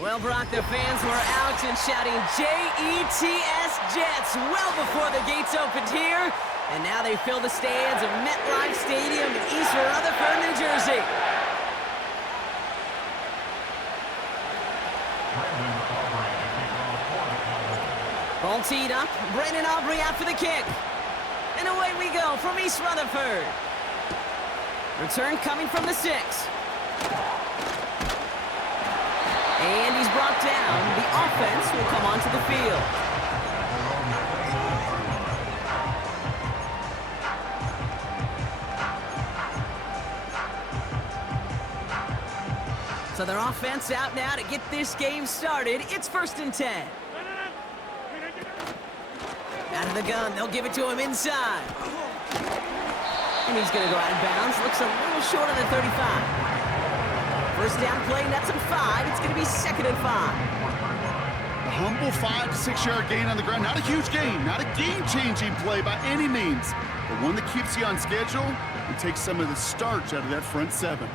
Well, Brock, the fans were out and shouting J-E-T-S Jets well before the gates opened here. And now they fill the stands of MetLife Stadium in East Rutherford, New Jersey. Ball teed up. Brandon Aubrey out for the kick. And away we go from East Rutherford. Return coming from the 6. And he's brought down. The offense will come onto the field. So their offense out now to get this game started. It's 1st and 10. Out of the gun, they'll give it to him inside. And he's going to go out of bounds. Looks a little short of the 35. First down play, and that's a 5. It's going to be 2nd and 5. A humble 5 to 6 yard gain on the ground. Not a huge gain, not a game-changing play by any means, but one that keeps you on schedule and takes some of the starch out of that front 7.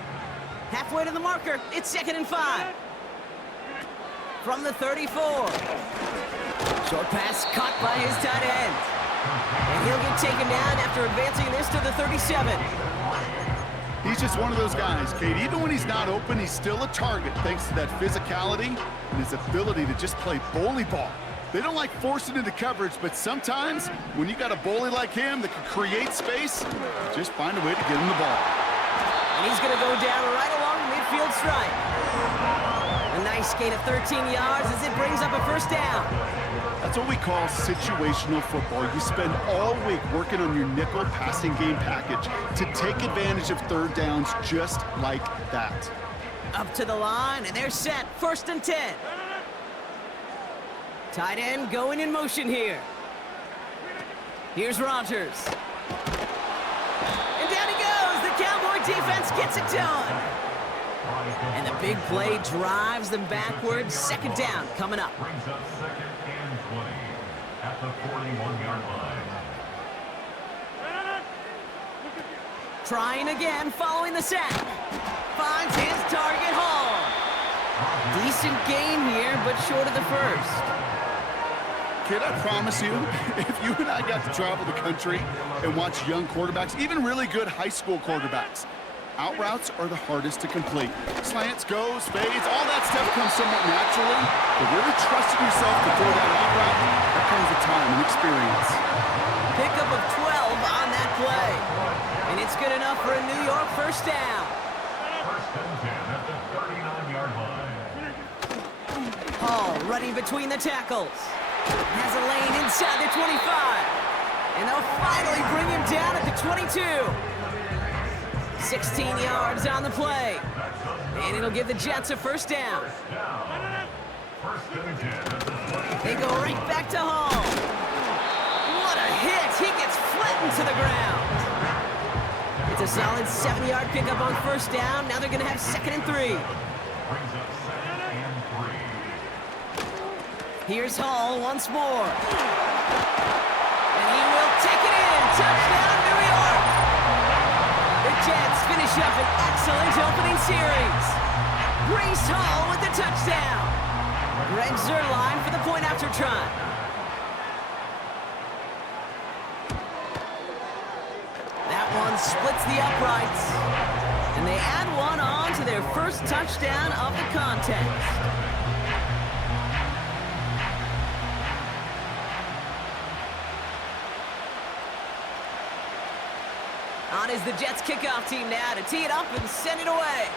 Halfway to the marker, it's 2nd and 5. From the 34. Short pass caught by his tight end. And he'll get taken down after advancing this to the 37. He's just one of those guys, Kate. Even when he's not open, he's still a target thanks to that physicality and his ability to just play bully ball. They don't like forcing into coverage, but sometimes when you got a bully like him that can create space, just find a way to get him the ball. And he's going to go down right along midfield stripe. A nice gain of 13 yards as it brings up a 1st down. That's what we call situational football. You spend all week working on your nickel passing game package to take advantage of 3rd downs just like that. Up to the line, and they're set. 1st and 10. Tight end going in motion here. Here's Rogers. And down he goes. The Cowboy defense gets it done. And the big play drives them backwards. 2nd down coming up. Brings up 2nd and 20 at the 41-yard line. Trying again, following the sack. Finds his target, Hall. Decent game here, but short of the 1st. Kid, I promise you, if you and I got to travel the country and watch young quarterbacks, even really good high school quarterbacks, out routes are the hardest to complete. Slants, goes, fades, all that stuff comes somewhat naturally, but really trusting yourself to throw that out route, that comes with time and experience. Pickup of 12 on that play. And it's good enough for a New York 1st down. 1st and 10 at the 39-yard line. Hall running between the tackles. Has a lane inside the 25. And they'll finally bring him down at the 22. 16 yards on the play. And it'll give the Jets a 1st down. 1st and 10. They go right back to Hall. What a hit. He gets flattened to the ground. It's a solid 7-yard pickup on 1st down. Now they're going to have 2nd and 3. Brings up 2nd and 3. Here's Hall once more. And he will take it in. Touchdown, New York. The Jets finish up an excellent opening series. Breece Hall with the touchdown. Greg Zuerlein for the point after try. That one splits the uprights. And they add one on to their 1st touchdown of the contest. On is the Jets kickoff team now to tee it up and send it away.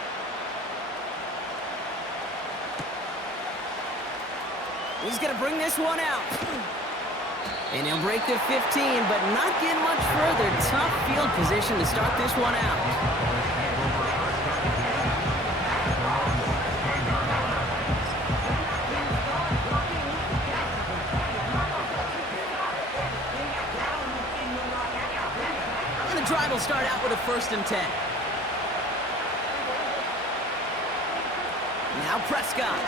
He's going to bring this one out. And he'll break the 15, but not get much further. Tough field position to start this one out. Drive will start out with a 1st and 10. Now Prescott.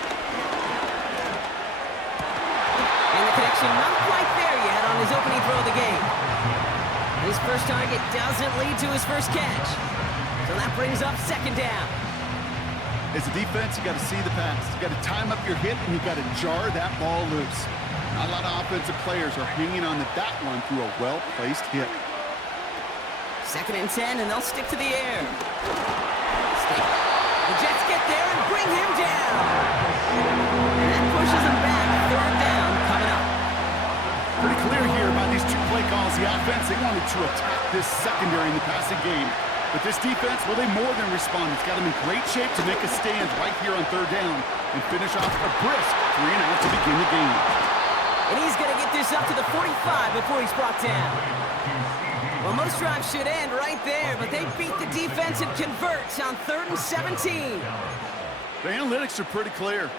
And the connection not quite there yet on his opening throw of the game. His first target doesn't lead to his first catch. So that brings up 2nd down. As a defense, you got to see the pass. You got to time up your hit, and you got to jar that ball loose. Not a lot of offensive players are hanging on to that one through a well-placed hit. 2nd and 10, and they'll stick to the air. The Jets get there and bring him down. And that pushes him back. 3rd down coming up. Pretty clear here by these 2 play calls. The offense, they wanted to attack this secondary in the passing game. But this defense, well, they more than respond. It's got them in great shape to make a stand right here on 3rd down and finish off a brisk 3 and out to begin the game. And he's going to get this up to the 45 before he's brought down. Well, most drives should end right there, but they beat the defense and convert on 3rd and 17. The analytics are pretty clear.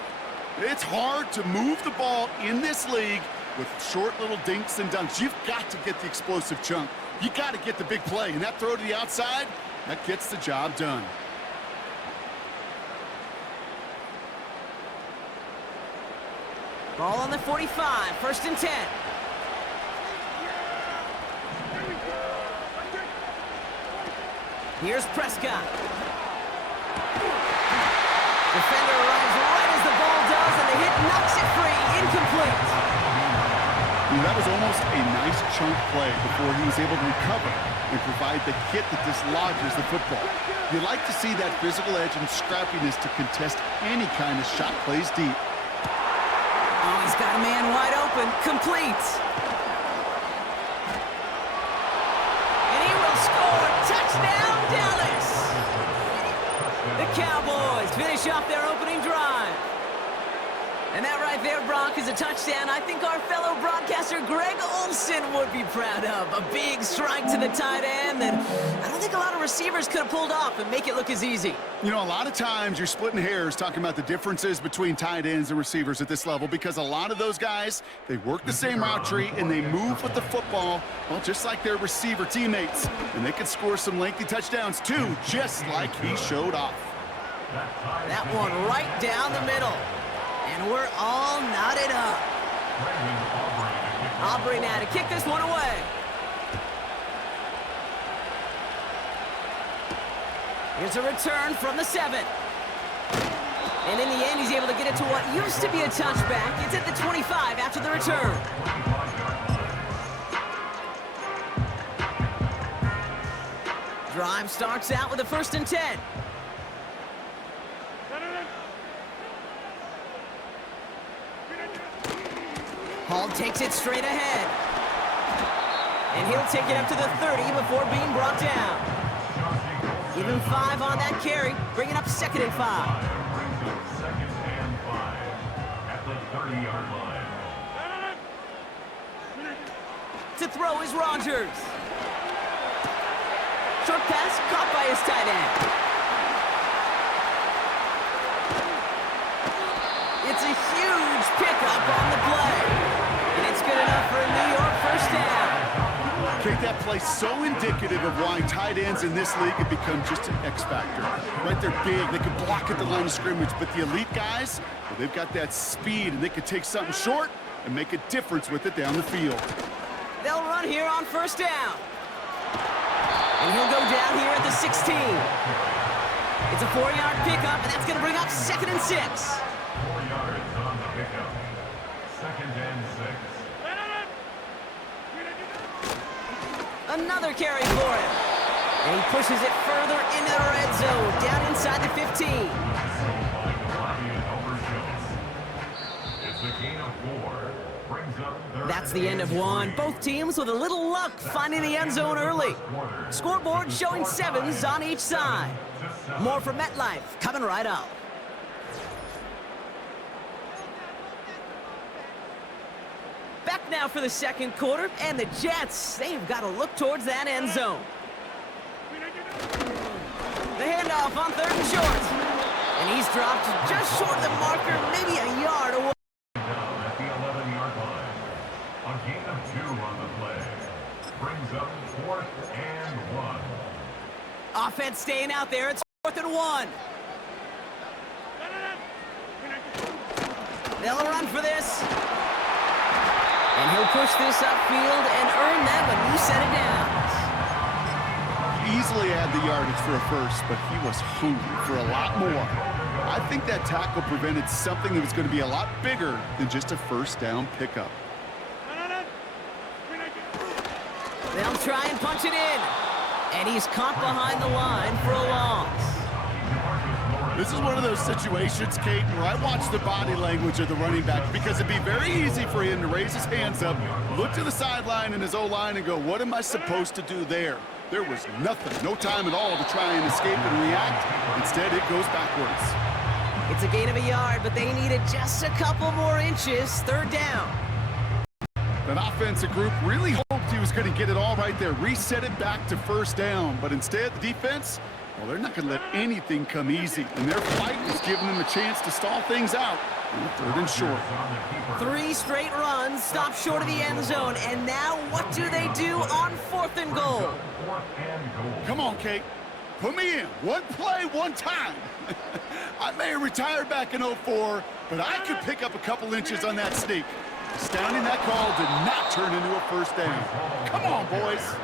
It's hard to move the ball in this league with short little dinks and dunks. You've got to get the explosive chunk. You got to get the big play, and that throw to the outside, that gets the job done. Ball on the 45, 1st and 10. Here's Prescott. Defender arrives right as the ball does, and the hit knocks it free. Incomplete. That was almost a nice chunk play before he was able to recover and provide the hit that dislodges the football. You like to see that physical edge and scrappiness to contest any kind of shot plays deep. Oh, he's got a man wide open. Complete. And he will score. Touchdown, Dallas. The Cowboys finish off their opening drive. And that right there, Brock, is a touchdown I think our fellow broadcaster Greg Olsen would be proud of. A big strike to the tight end that I don't think a lot of receivers could have pulled off and make it look as easy. You know, a lot of times you're splitting hairs talking about the differences between tight ends and receivers at this level because a lot of those guys, they work the same route tree and they move with the football, well, just like their receiver teammates. And they can score some lengthy touchdowns too, just like he showed off. That one right down the middle. And we're all knotted up. Aubrey now to kick this one away. Here's a return from the 7. And in the end, he's able to get it to what used to be a touchback. It's at the 25 after the return. Drive starts out with a 1st and 10. Hall takes it straight ahead. And he'll take it up to the 30 before being brought down. Give him 5 on that carry, bringing up 2nd and 5. Second and 5 at the 30-yard line. To throw is Rodgers. Short pass caught by his tight end. It's a huge pickup on the play. And it's good enough for a New York 1st down. Okay, that play so indicative of why tight ends in this league have become just an X factor. Right, they're big, they can block at the line of scrimmage, but the elite guys, well, they've got that speed and they can take something short and make a difference with it down the field. They'll run here on 1st down. And he'll go down here at the 16. It's a 4-yard pickup, and that's going to bring up 2nd and 6. 4 yards on the pickup. 2nd and 6. Another carry for him. And he pushes it further into the red zone, down inside the 15. It's a gain of 4. Brings up That's the end of one. Both teams with a little luck finding the end zone early. Scoreboard showing 7s on each side. More from MetLife coming right up. Back now for the 2nd quarter, and the Jets, they've got to look towards that end zone. The handoff on 3rd and short. And he's dropped just short of the marker, maybe a yard away. At the 11-yard line. A gain of 2 on the play. Brings up 4th and 1. Offense staying out there. It's 4th and 1. They'll run for this. And he'll push this upfield and earn them a new set of downs. Easily had the yardage for a 1st, but he was hungry for a lot more. I think that tackle prevented something that was going to be a lot bigger than just a first down pickup. They'll try and punch it in. And he's caught behind the line for a loss. This is one of those situations, Kate, where I watch the body language of the running back because it'd be very easy for him to raise his hands up, look to the sideline in his O-line and go, what am I supposed to do there? There was nothing, no time at all to try and escape and react. Instead, it goes backwards. It's a gain of a yard, but they needed just a couple more inches. Third down. That offensive group really hoped he was going to get it all right there, reset it back to first down. But instead, the defense, well, they're not going to let anything come easy. And their fight is giving them a chance to stall things out on third and short. 3 straight runs, stop short of the end zone. And now what do they do on 4th and goal? Come on, Kate. Put me in. One play, one time. I may have retired back in 04, but I could pick up a couple inches on that sneak. Astounding that call did not turn into a first down. Come on, boys.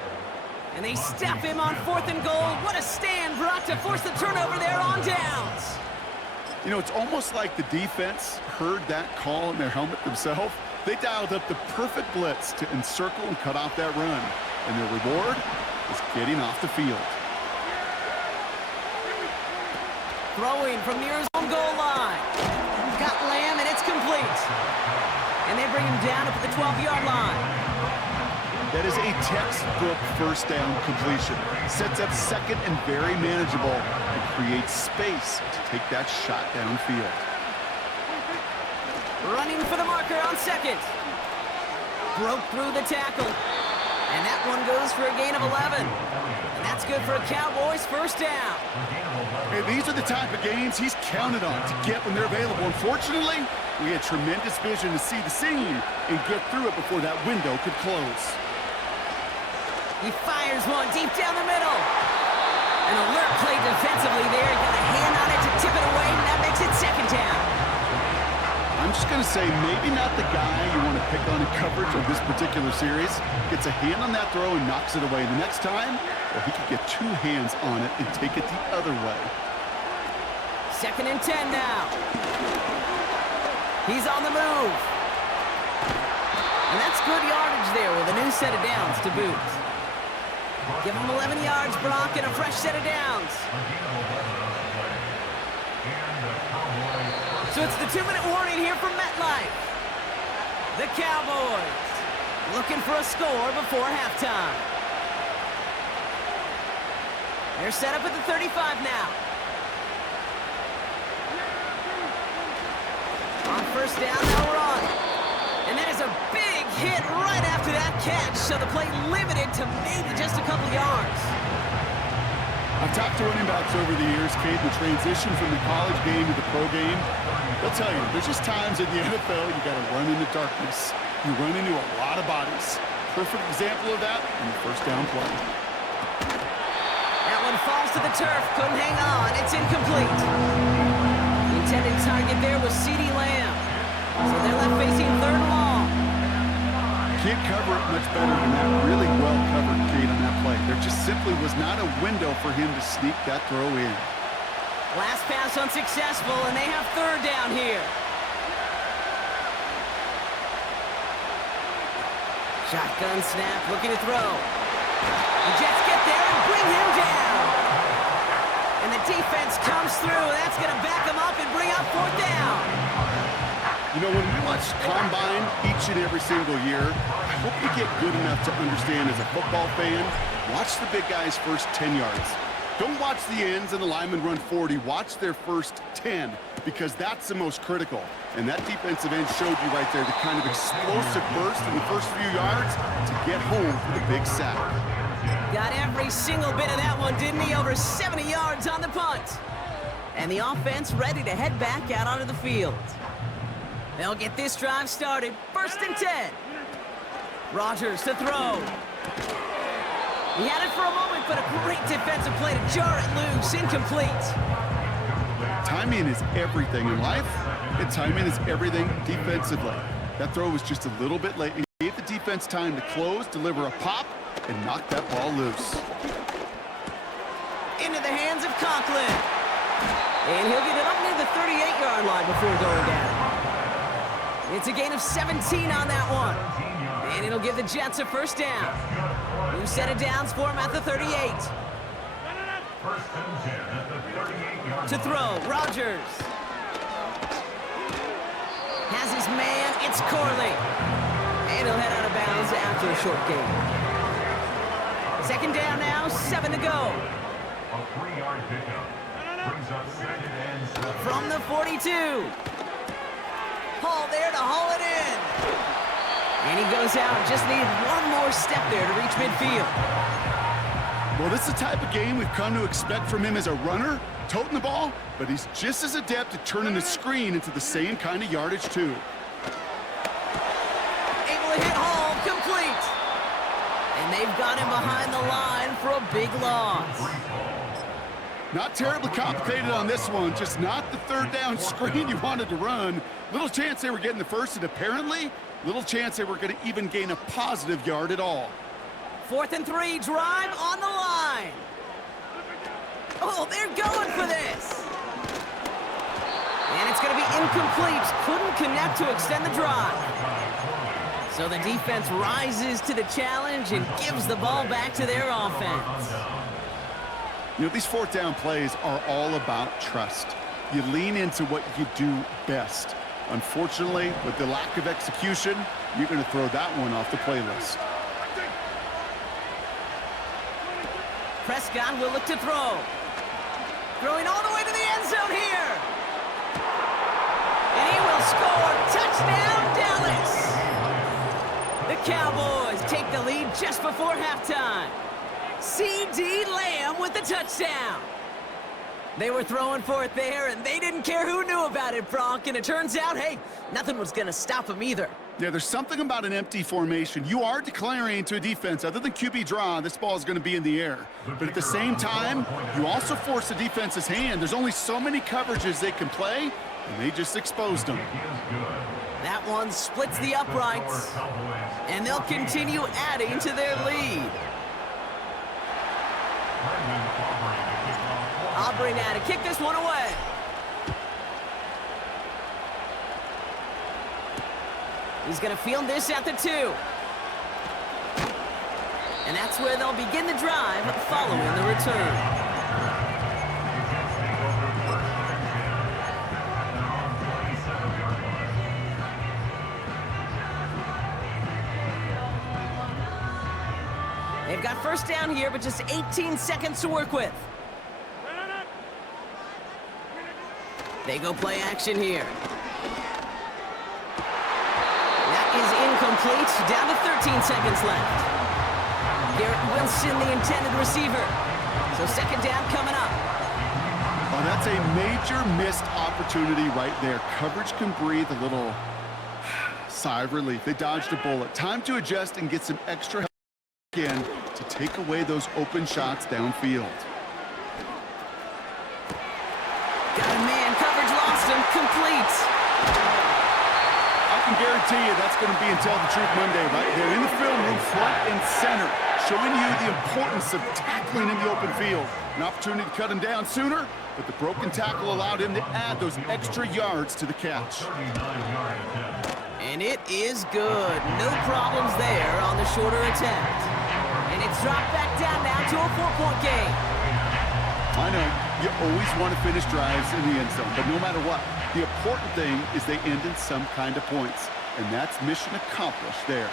And they step him on 4th and goal. What a stand, Brock, to force the turnover there on downs. You know, it's almost like the defense heard that call in their helmet themselves. They dialed up the perfect blitz to encircle and cut off that run. And their reward is getting off the field. Throwing from near his own goal line. Got Lamb, and it's complete. And they bring him down up at the 12-yard line. That is a textbook first down completion. Sets up second and very manageable and creates space to take that shot downfield. Running for the marker on second. Broke through the tackle. And that one goes for a gain of 11. And that's good for a Cowboys first down. Hey, these are the type of gains he's counted on to get when they're available. Unfortunately, we had tremendous vision to see the scene and get through it before that window could close. He fires one deep down the middle. An alert play defensively there. He got a hand on it to tip it away, and that makes it second down. I'm just going to say maybe not the guy you want to pick on in coverage of this particular series. Gets a hand on that throw and knocks it away. The next time, well, he could get 2 hands on it and take it the other way. 2nd and 10 now. He's on the move. And that's good yardage there with a new set of downs to boot. Give him 11 yards, Brock, and a fresh set of downs. So it's the 2-minute warning here from MetLife. The Cowboys looking for a score before halftime. They're set up at the 35 now. On first down, they'll run. And that is a big hit right after that catch, so the play limited to maybe just a couple yards. I've talked to running backs over the years, Kate, the transition from the college game to the pro game. They'll tell you, there's just times in the NFL you got to run into darkness. You run into a lot of bodies. Perfect example of that in the first down play. That one falls to the turf, couldn't hang on, it's incomplete. The intended target there was CeeDee Lamb. So they're left facing 3rd and long. Can't cover it much better than that. Really well covered, Kate, on that play. There just simply was not a window for him to sneak that throw in. Last pass unsuccessful, and they have 3rd down here. Shotgun snap, looking to throw. The Jets get there and bring him down. And the defense comes through. That's going to back him up and bring up 4th down. You know, when we watch Combine each and every single year, I hope you get good enough to understand as a football fan, watch the big guys' first 10 yards. Don't watch the ends and the linemen run 40. Watch their first 10, because that's the most critical. And that defensive end showed you right there the kind of explosive burst in the first few yards to get home for the big sack. Got every single bit of that one, didn't he? Over 70 yards on the punt. And the offense ready to head back out onto the field. They'll get this drive started. 1st and 10. Rodgers to throw. He had it for a moment, but a great defensive play to jar it loose. Incomplete. Timing is everything in life, and timing is everything defensively. That throw was just a little bit late. It gave the defense time to close, deliver a pop, and knock that ball loose. Into the hands of Conklin. And he'll get it up near the 38-yard line before going down. It's a gain of 17 on that one. And it'll give the Jets a first down. New set of downs for him at the 38. First and 10 at the 38-yard To throw, Rodgers. Has his man, it's Corley. And he'll head out of bounds after a short gain. Second down now, 7 to go. A 3-yard pickup. Brings up second and 7. From the 42. Hall there to haul it in. And he goes out, just needed one more step there to reach midfield. Well, this is the type of game we've come to expect from him as a runner, toting the ball, but he's just as adept at turning the screen into the same kind of yardage, too. Able to hit Hall, complete. And they've got him behind the line for a big loss. Not terribly complicated on this one, just not the third down screen you wanted to run. Little chance they were getting the first, and apparently, little chance they were going to even gain a positive yard at all. 4th and 3, drive on the line. Oh, they're going for this. And it's going to be incomplete. Couldn't connect to extend the drive. So the defense rises to the challenge and gives the ball back to their offense. You know, these 4th down plays are all about trust. You lean into what you do best. Unfortunately, with the lack of execution, you're going to throw that one off the playlist. Prescott will look to throw. Throwing all the way to the end zone here. And he will score. Touchdown, Dallas. The Cowboys take the lead just before halftime. C.D. Lamb with the touchdown. They were throwing for it there, and they didn't care who knew about it, Brock. And it turns out, hey, nothing was going to stop them either. Yeah, there's something about an empty formation. You are declaring to a defense, other than QB draw, this ball is going to be in the air. But at the same time, you also force the defense's hand. There's only so many coverages they can play, and they just exposed them. That one splits the uprights, and they'll continue adding to their lead. Aubrey now to kick this one away. He's going to field this at the 2. And that's where they'll begin the drive following the return. They've got first down here, but just 18 seconds to work with. They go play action here. That is incomplete. Down to 13 seconds left. Garrett Wilson, the intended receiver. So second down coming up. Oh, that's a major missed opportunity right there. Coverage can breathe a little sigh of relief. They dodged a bullet. Time to adjust and get some extra help in to take away those open shots downfield. Got a man, coverage lost him, complete. I can guarantee you that's going to be Tell the Truth Monday right there in the film room, front and center, showing you the importance of tackling in the open field. An opportunity to cut him down sooner, but the broken tackle allowed him to add those extra yards to the catch. And it is good. No problems there on the shorter attempt. And it's dropped back down now to a 4-point game. I know, you always want to finish drives in the end zone, but no matter what, the important thing is they end in some kind of points, and that's mission accomplished there.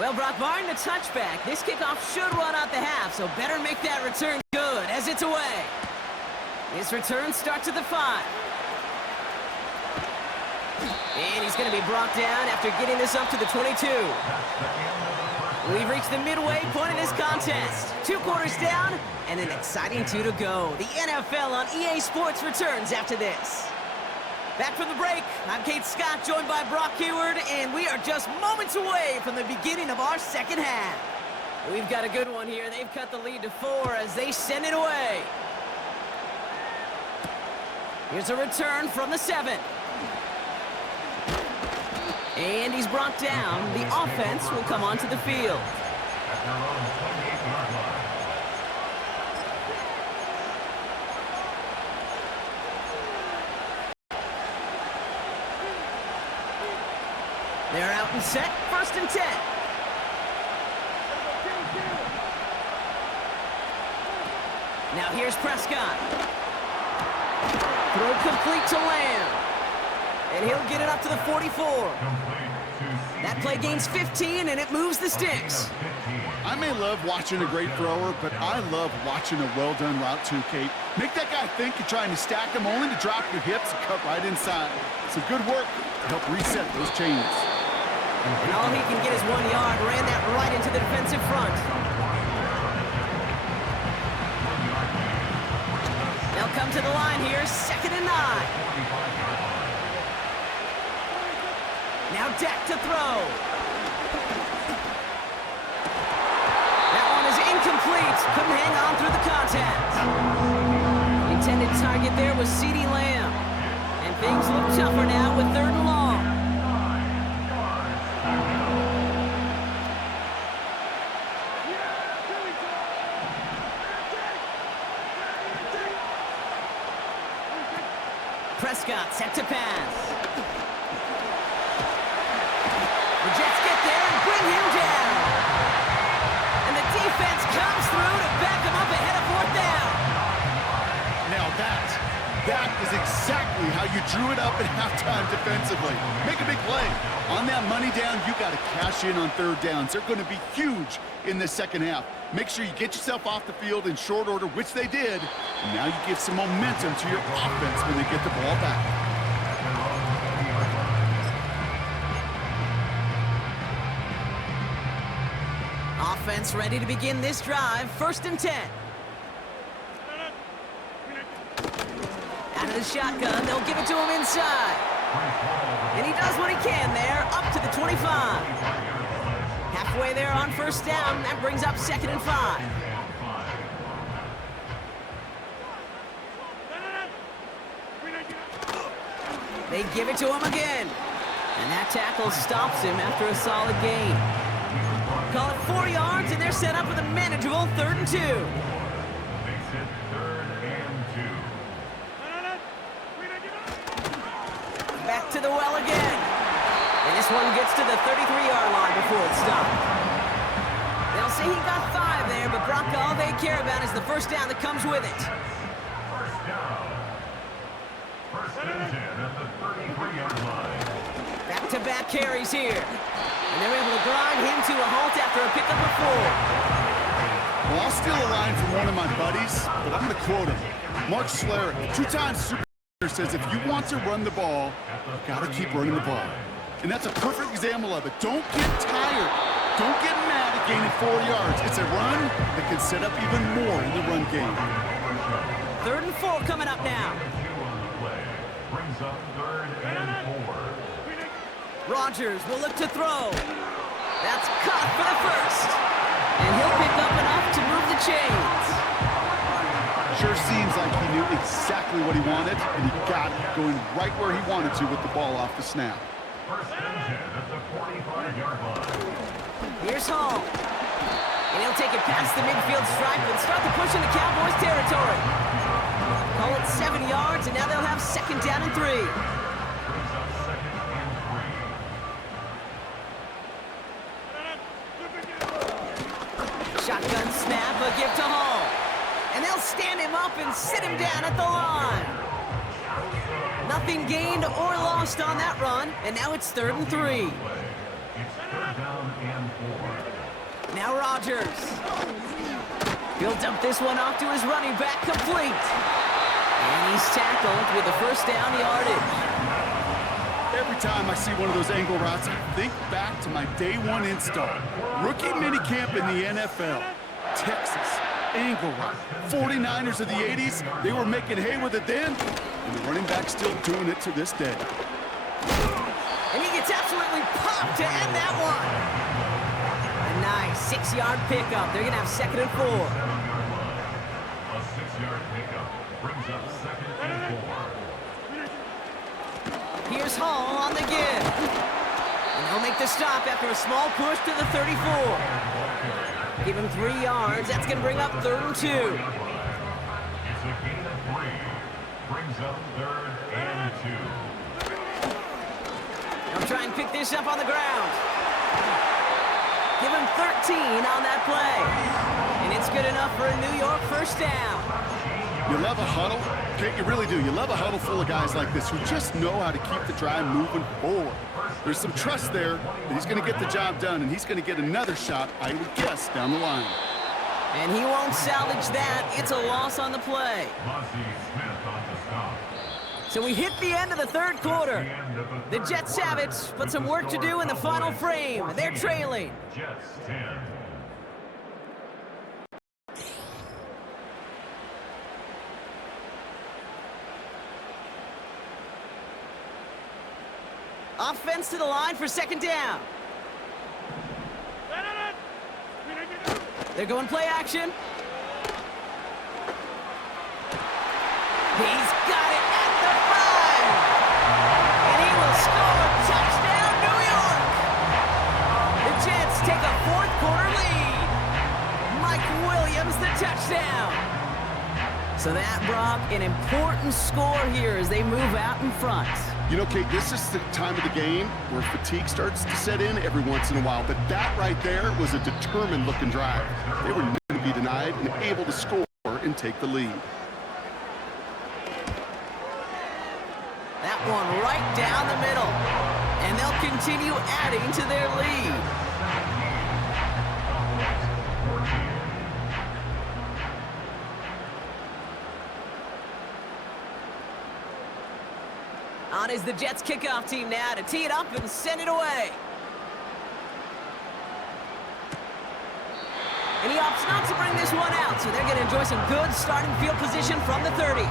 Well, Brock, barring the touchback, this kickoff should run out the half, so better make that return good as it's away. His return starts at the 5. And he's going to be brought down after getting this up to the 22. We've reached the midway point of this contest. 2 quarters down and an exciting 2 to go. The NFL on EA Sports returns after this. Back from the break, I'm Kate Scott, joined by Brock Hayward, and we are just moments away from the beginning of our second half. We've got a good one here. They've cut the lead to 4 as they send it away. Here's a return from the 7. And he's brought down. The offense will come onto the field. At their own 28-yard line. They're out and set, 1st and 10. Now here's Prescott. Throw complete to Lamb. And he'll get it up to the 44. That play gains 15, and it moves the sticks. I may love watching a great thrower, but I love watching a well-done route too, Kate. Make that guy think you're trying to stack him, only to drop your hips and cut right inside. Some good work to help reset those chains. And all he can get is 1 yard. Ran that right into the defensive front. They'll come to the line here, 2nd and 9. Now Dak to throw. That one is incomplete. Couldn't hang on through the contact. The intended target there was CeeDee Lamb. And things look tougher now with 3rd and long. Prescott set to pass. The Jets get there and bring him down. And the defense comes through to back him up ahead of 4th down. Now that is exactly how you drew it up at halftime defensively. Make a big play. On that money down, you got to cash in on 3rd downs. They're going to be huge in the 2nd half. Make sure you get yourself off the field in short order, which they did. And now you give some momentum to your offense when they get the ball back. Offense ready to begin this drive. 1st and 10. Out of the shotgun, they'll give it to him inside. And he does what he can there, up to the 25. Halfway there on 1st down, that brings up 2nd and 5. They give it to him again. And that tackle stops him after a solid gain. Call it 4 yards, and they're set up with a manageable 3rd and 2. Makes it 3rd and 2. Back to the well again. And this one gets to the 33-yard line before it's stopped. They'll say he got 5 there, but Brock, all they care about is the 1st down that comes with it. 1st down. 1st and 10 at the 33-yard line. Back-to-back carries here. And they're able to grind him to a halt after a pickup of 4. Well, I'll steal a line from one of my buddies, but I'm going to quote him. Mark Schlereth, 2-time Super Bowl, says if you want to run the ball, you've got to keep running the ball. And that's a perfect example of it. Don't get tired. Don't get mad at gaining 4 yards. It's a run that can set up even more in the run game. 3rd and 4 coming up now. Brings up 3rd and 4. Rodgers will look to throw. That's caught for the 1st. And he'll pick up enough to move the chains. Sure seems like he knew exactly what he wanted, and he got it going right where he wanted to with the ball off the snap. 1st and 10 at the 45-yard line. Here's Hall. And he'll take it past the midfield stripe and start the push into Cowboys territory. Call it 7 yards, and now they'll have 2nd down and 3. Brings up 2nd and 3. Shotgun snap, a give to Hall. And they'll stand him up and sit him down at the line. Nothing gained or lost on that run, and now it's 3rd and 3. It's 3rd down and 4. Now Rodgers. He'll dump this one off to his running back, complete. And he's tackled with the 1st down yardage. Every time I see one of those angle routes, I think back to my day 1 install. Rookie minicamp in the NFL. Texas, angle route. 49ers of the 80s, they were making hay with it then, and the running back's still doing it to this day. And he gets absolutely popped to end that one. A nice 6-yard pickup. They're going to have 2nd and 4. A 6-yard pickup brings up 2nd and 4. Here's Hall on the give. And he'll make the stop after a small push to the 34. Give him 3 yards. That's going to bring up 3rd and 2. It's a gain of 3. Brings up 3rd and 2. They'll Try and pick this up on the ground. Give him 13 on that play. And it's good enough for a New York first down. You love a huddle. Okay, you really do. You love a huddle full of guys like this who just know how to keep the drive moving forward. There's some trust there that he's going to get the job done, and he's going to get another shot, I would guess, down the line. And he won't salvage that. It's a loss on the play. So we hit the end of the third quarter. The Jets have it, but some work to do in the final frame. They're trailing. Jets 10. Offense to the line for second down. They're going play action. He's got it at the 5. And he will score. Touchdown, New York. The Jets take a fourth quarter lead. Mike Williams, the touchdown. So that, Brock, an important score here as they move out in front. You know, Kate, this is the time of the game where fatigue starts to set in every once in a while, but that right there was a determined-looking drive. They were not going to be denied and able to score and take the lead. That one right down the middle. And they'll continue adding to their lead. On is the Jets kickoff team now to tee it up and send it away. And he opts not to bring this one out, so they're going to enjoy some good starting field position from the 30.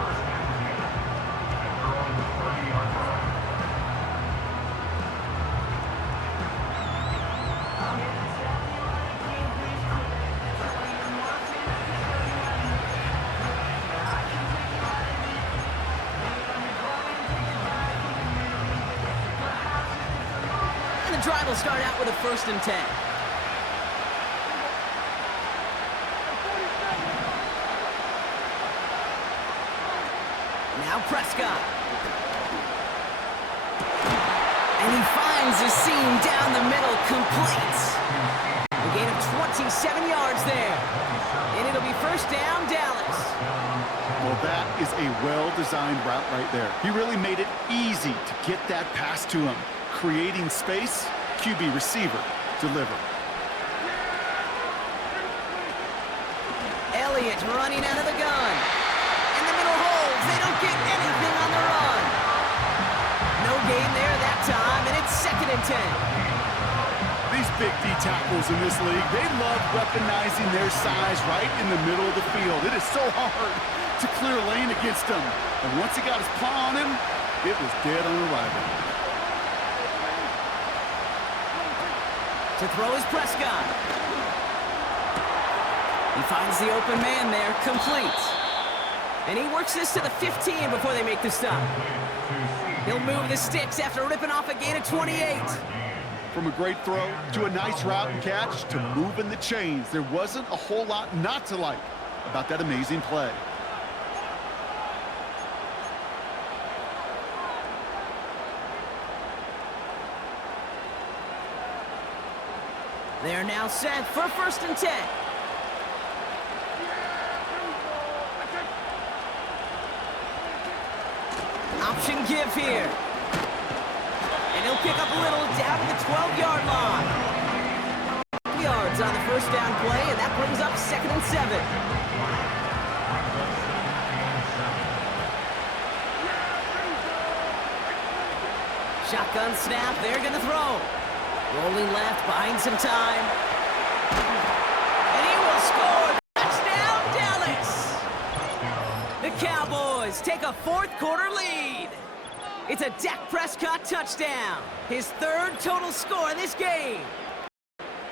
The drive will start out with a 1st and 10. Now Prescott. And he finds a seam down the middle, complete. A gain of 27 yards there. And it'll be first down, Dallas. Well, that is a well-designed route right there. He really made it easy to get that pass to him. Creating space, QB receiver, deliver. Elliott running out of the gun. In the middle holds. They don't get anything on the run. No gain there that time, and it's 2nd and 10. These big D tackles in this league, they love weaponizing their size right in the middle of the field. It is so hard to clear a lane against him. And once he got his paw on him, it was dead on arrival. To throw is Prescott. He finds the open man there, complete. And he works this to the 15 before they make the stop. He'll move the sticks after ripping off a gain of 28. From a great throw to a nice route and catch to moving the chains, there wasn't a whole lot not to like about that amazing play. They're now set for 1st and 10. Option give here. And he'll pick up a little down to the 12-yard line. Yards on the first down play, and that brings up 2nd and 7. Shotgun snap, they're going to throw. Rolling left, buying some time. And he will score. Touchdown, Dallas! The Cowboys take a fourth quarter lead. It's a Dak Prescott touchdown. His 3rd total score in this game.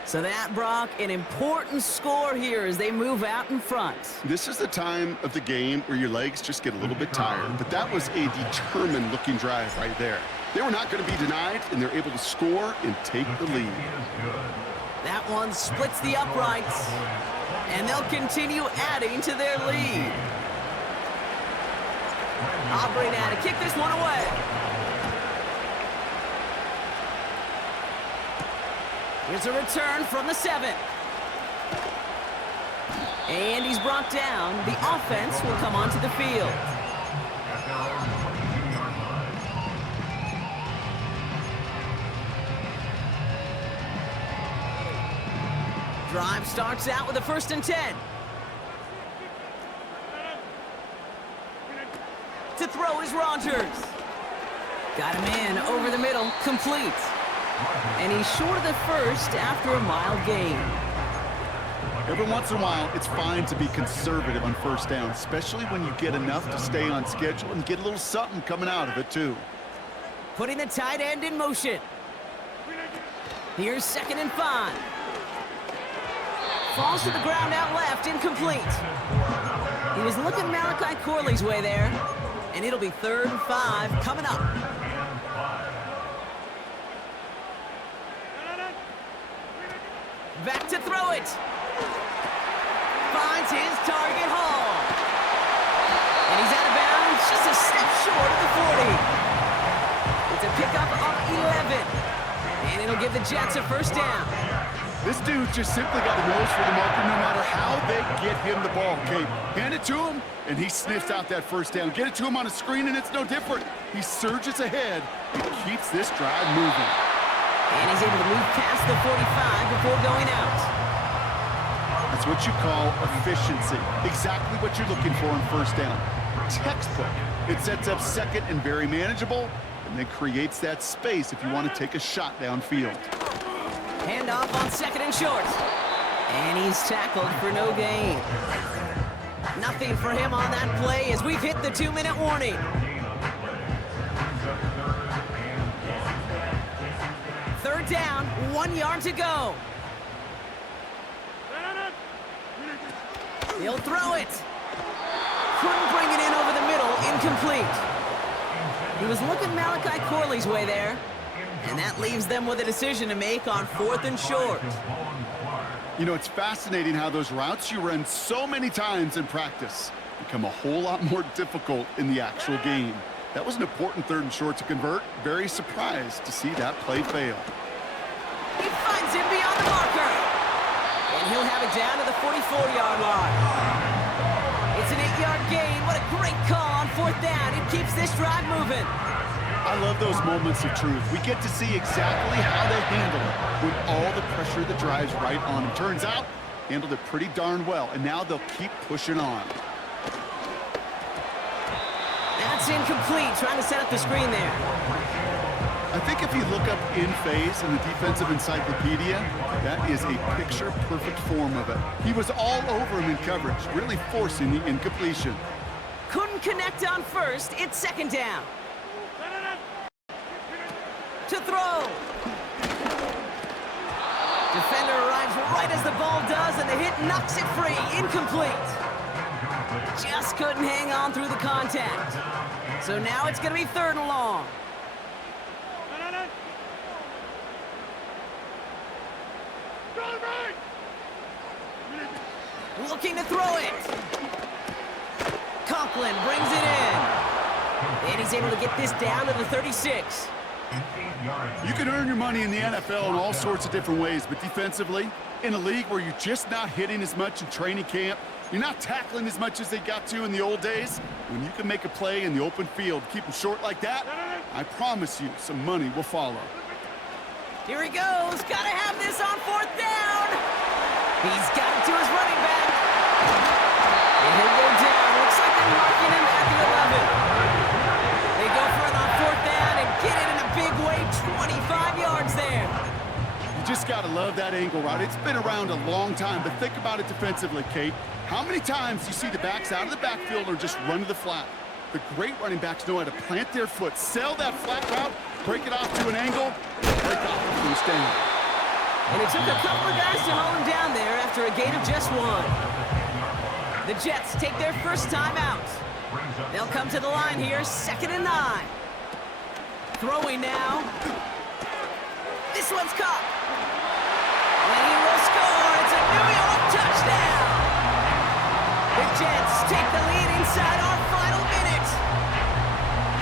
So that, Brock, an important score here as they move out in front. This is the time of the game where your legs just get a little bit tired, but that was a determined-looking drive right there. They were not going to be denied, and they're able to score and take the lead. That one splits the uprights, and they'll continue adding to their lead. Aubrey now to kick this one away. Here's a return from the 7. And he's brought down. The offense will come onto the field. At their own 22-yard line. Drive starts out with a 1st and 10. To throw is Rodgers. Got him in over the middle, complete. And he's short of the first after a mild gain. Every once in a while, it's fine to be conservative on 1st down, especially when you get enough to stay on schedule and get a little something coming out of it, too. Putting the tight end in motion. Here's 2nd and 5. Falls to the ground out left, incomplete. He was looking Malachi Corley's way there. And it'll be 3rd and 5 coming up. Back to throw it. Finds his target, Hall. And he's out of bounds, just a step short of the 40. It's a pickup of 11. And it'll give the Jets a 1st down. This dude just simply got a nose for the marker no matter how they get him the ball, Kate. Hand it to him, and he sniffs out that 1st down. Get it to him on a screen, and it's no different. He surges ahead and keeps this drive moving. And he's able to move past the 45 before going out. That's what you call efficiency. Exactly what you're looking for on 1st down. Textbook. It sets up 2nd and very manageable, and then creates that space if you want to take a shot downfield. Handoff on 2nd and short. And he's tackled for no gain. Nothing for him on that play as we've hit the 2-minute warning. Third down, 1 yard to go. He'll throw it. Couldn't bring it in over the middle, incomplete. He was looking Malachi Corley's way there. And that leaves them with a decision to make on 4th and short. You know, it's fascinating how those routes you run so many times in practice become a whole lot more difficult in the actual game. That was an important 3rd and short to convert. Very surprised to see that play fail. He finds him beyond the marker. And he'll have it down to the 44-yard line. It's an 8-yard gain. What a great call on 4th down. It keeps this drive moving. I love those moments of truth. We get to see exactly how they handle it with all the pressure that drives right on them. Turns out, handled it pretty darn well, and now they'll keep pushing on. That's incomplete, trying to set up the screen there. I think if you look up in phase in the defensive encyclopedia, that is a picture-perfect form of it. He was all over him in coverage, really forcing the incompletion. Couldn't connect on 1st, it's 2nd down. To throw. Defender arrives right as the ball does, and the hit knocks it free. Incomplete. Just couldn't hang on through the contact. So now it's going to be 3rd and long. Looking to throw it. Conklin brings it in. And he's able to get this down to the 36. You can earn your money in the NFL in all sorts of different ways, but defensively, in a league where you're just not hitting as much in training camp, you're not tackling as much as they got to in the old days, when you can make a play in the open field, keep them short like that, I promise you some money will follow. Here he goes. Got to have this on 4th down. He's got it to his running back. And he'll go down. Looks like they're marking him at the 11. They go for it on 4th down and get it in a big way. 25 yards there. You just got to love that angle route. It's been around a long time, but think about it defensively, Kate. How many times you see the backs out of the backfield or just run to the flat? The great running backs know how to plant their foot, sell that flat route, break it off to an angle, break off the first down. And it took a couple of guys to hold him down there after a gain of just 1. The Jets take their first time out. They'll come to the line here, 2nd and 9. Throwing now. This one's caught. And he will score. It's a New York touchdown. The Jets take the lead inside our final minute.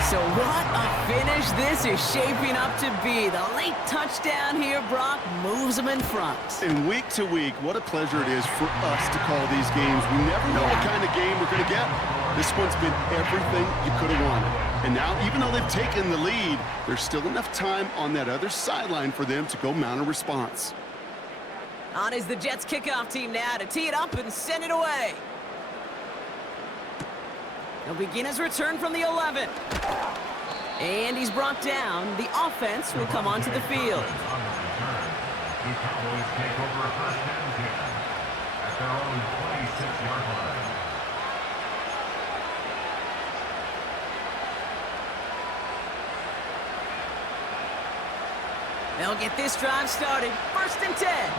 So what a finish this is shaping up to be. The late touchdown here, Brock, moves them in front. And week to week, what a pleasure it is for us to call these games. We never know what kind of game we're going to get. This one's been everything you could have wanted. And now, even though they've taken the lead, there's still enough time on that other sideline for them to go mount a response. On is the Jets kickoff team now to tee it up and send it away. He'll begin his return from the 11. And he's brought down. The offense will come onto the field. The Cowboys take over a first and 10 at their own 26-yard line. They'll get this drive started. First and 10.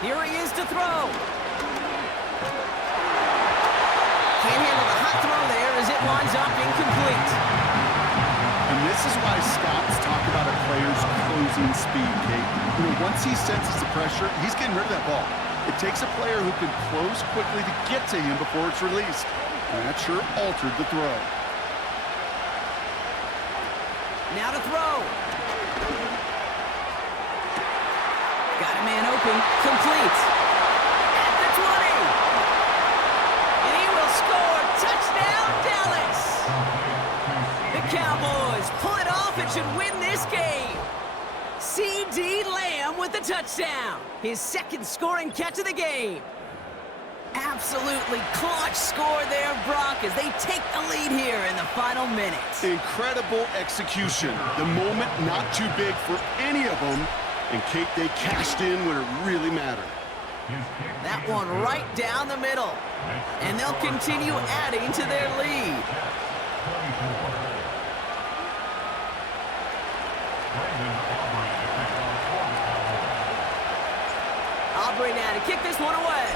Here he is to throw. Can't handle the hot throw there as it winds up incomplete. And this is why scouts talk about a player's closing speed, Kate. You know, once he senses the pressure, he's getting rid of that ball. It takes a player who can close quickly to get to him before it's released. And that sure altered the throw. Now to throw. Got a man open. Complete. At the 20. And he will score. Touchdown, Dallas. The Cowboys pull it off and should win this game. C.D. Lamb with the touchdown. His second scoring catch of the game. Absolutely clutch score there, Brock, as they take the lead here in the final minutes. Incredible execution. The moment not too big for any of them. And Kate, they cashed in when it really mattered. That one right down the middle. And they'll continue adding to their lead. Aubrey now to kick this one away.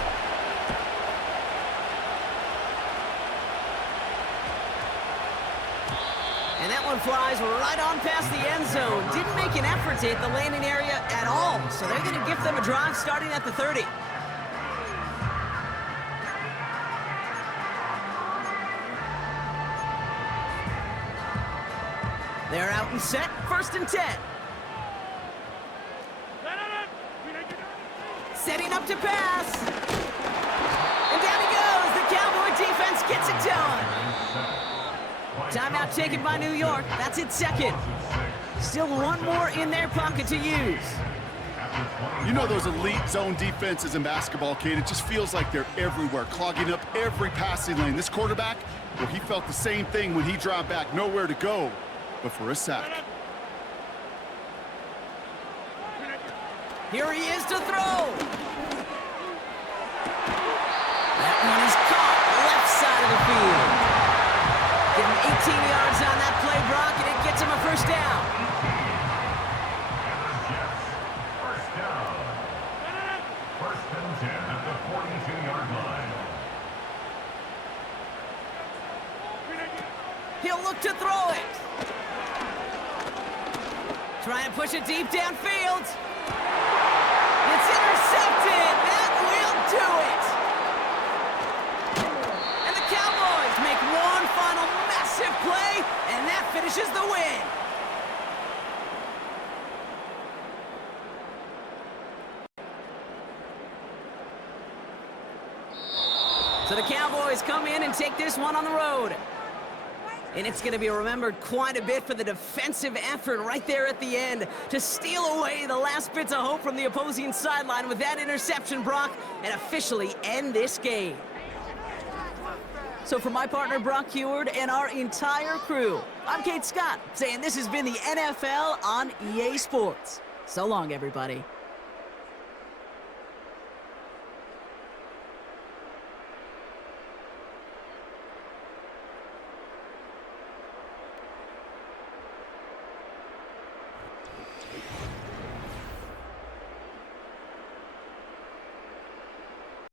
And that one flies right on past the end zone. Didn't make an effort to hit the landing area at all. So they're going to give them a drive starting at the 30. They're out and set. First and 10. Setting up to pass. And down he goes. The Cowboy defense gets it done. Timeout taken by New York. That's its second. Still one more in their pocket to use. You know those elite zone defenses in basketball, Kate, it just feels like they're everywhere, clogging up every passing lane. This quarterback, well, he felt the same thing when he dropped back, nowhere to go but for a sack. Here he is to throw. That one is caught left side of the field. Give him 18 yards on that play, Brock, and it gets him a first down. First down. First and 10 at the 42-yard line. He'll look to throw it. Try and push it deep downfield. It's intercepted. That will do it. And the Cowboys make one final massive play, and that finishes the win. So the Cowboys come in and take this one on the road. And it's going to be remembered quite a bit for the defensive effort right there at the end to steal away the last bits of hope from the opposing sideline with that interception, Brock, and officially end this game. So for my partner, Brock Heward, and our entire crew, I'm Kate Scott, saying this has been the NFL on EA Sports. So long, everybody.